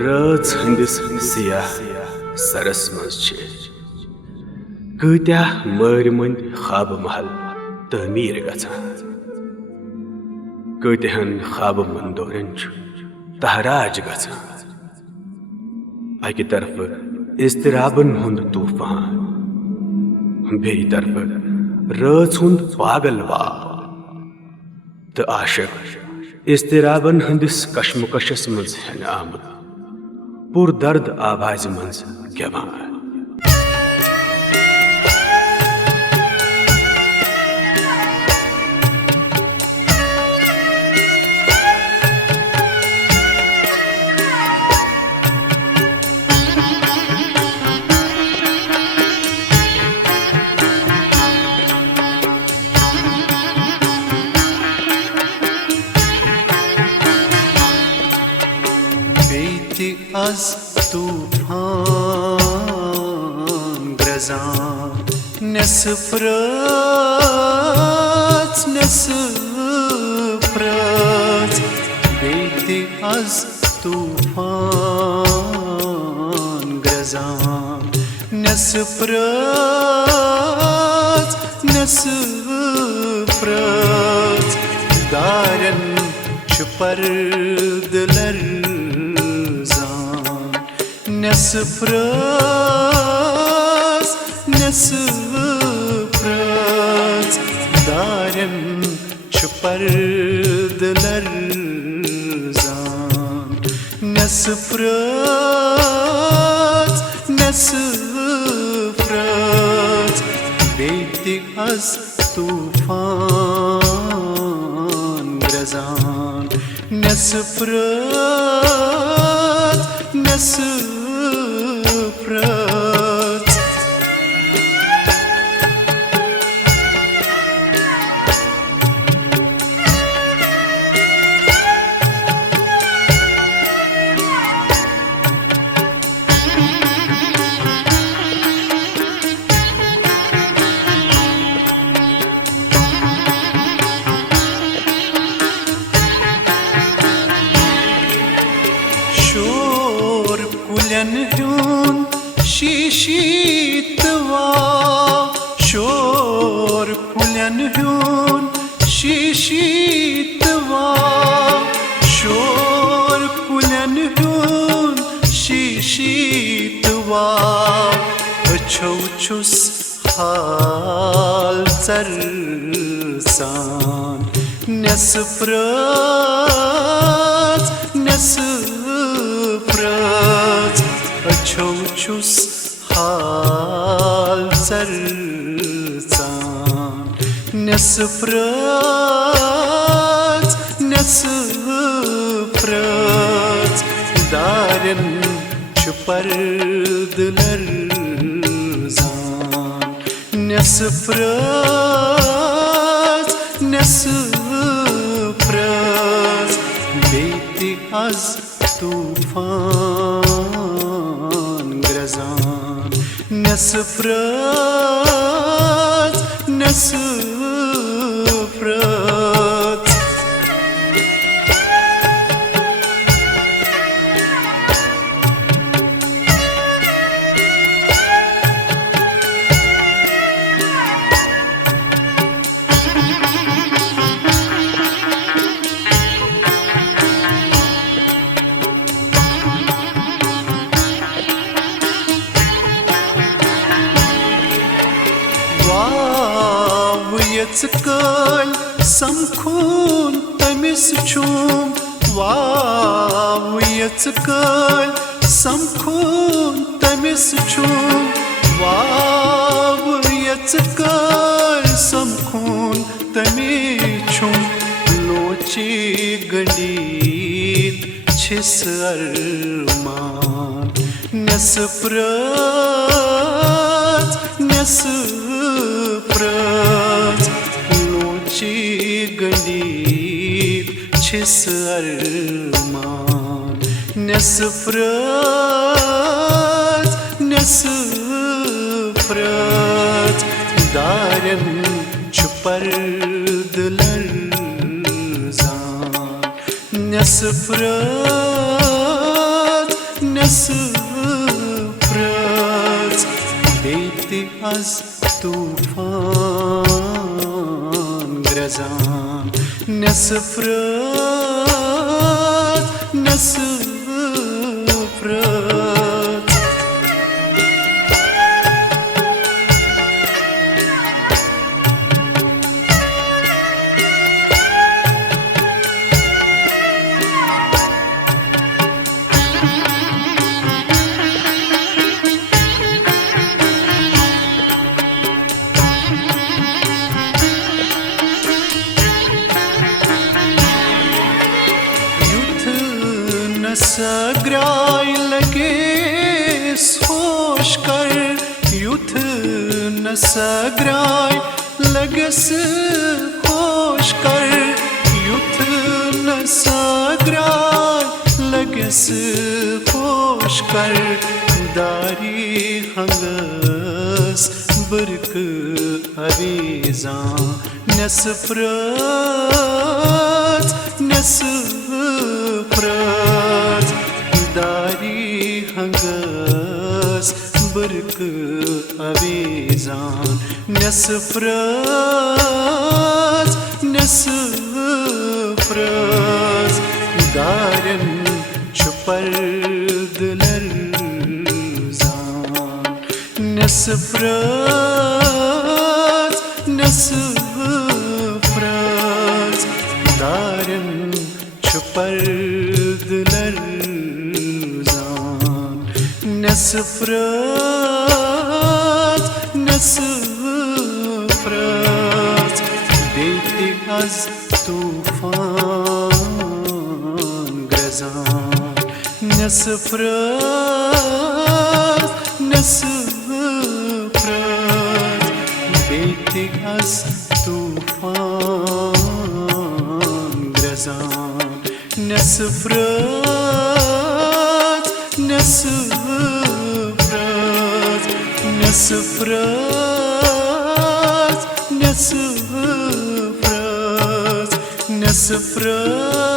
रच हंदिस सियाह सरस मज कत्या मर मंद ख्वाब महल तमीर गछान कतहन ख्वाब मंदोरन तहराज गछान अकि तरफ इस्तराबन हुंद तूफान बेई तरफ रच हुंद पागल वाव तो आशिक इस्तराबन हंदिस कशमकशस मज हन आमद पुर दर्द आवाज मज गेवान az tufan grezan nesfrăț beyti az tufan grezan nesfrăț daren çıpardılar nesfrăț darem çıpardılar zan nesfrăț beyti az tufan grezan nesfrăț Kulenhun şişitva şor kulenhun şişitva şor kulenhun şişitva açuçus hal zarsan nesfrăț açuçus hal zarsan nesfrăț daren çıpardılar zan nesfrăț beyti az tufan grezan nesfrăț Yetskal samkhun tamis chum vav yetskal samkhun tamis chum vav yetskal samkhun tamis chum lochi gandit chis arman nesfrăț lochi gandit chis arman nesfrăț darem çıpardılar zan nesfrăț nesprăț, beite az tufan grezan, nesprăț, nesprăț. सग्राय लगे सोच कर youth न सग्राय लगस होश कर youth न सग्राय लगस होश कर दारी हंगस बरक अवीजा nesprăț, nesprăț, दारी हंगस बरक अवीजान nesprăț, nesprăț, दारन çupar diler zan nesprăț, nesprăț, दारन çupar diler zan nesprăț, nesprăț, beite az tufan grezan nesprăț, nesprăț, beite az tufan grezan nesprăț, nesprăț, nesprăț, nesprăț, nesprăț.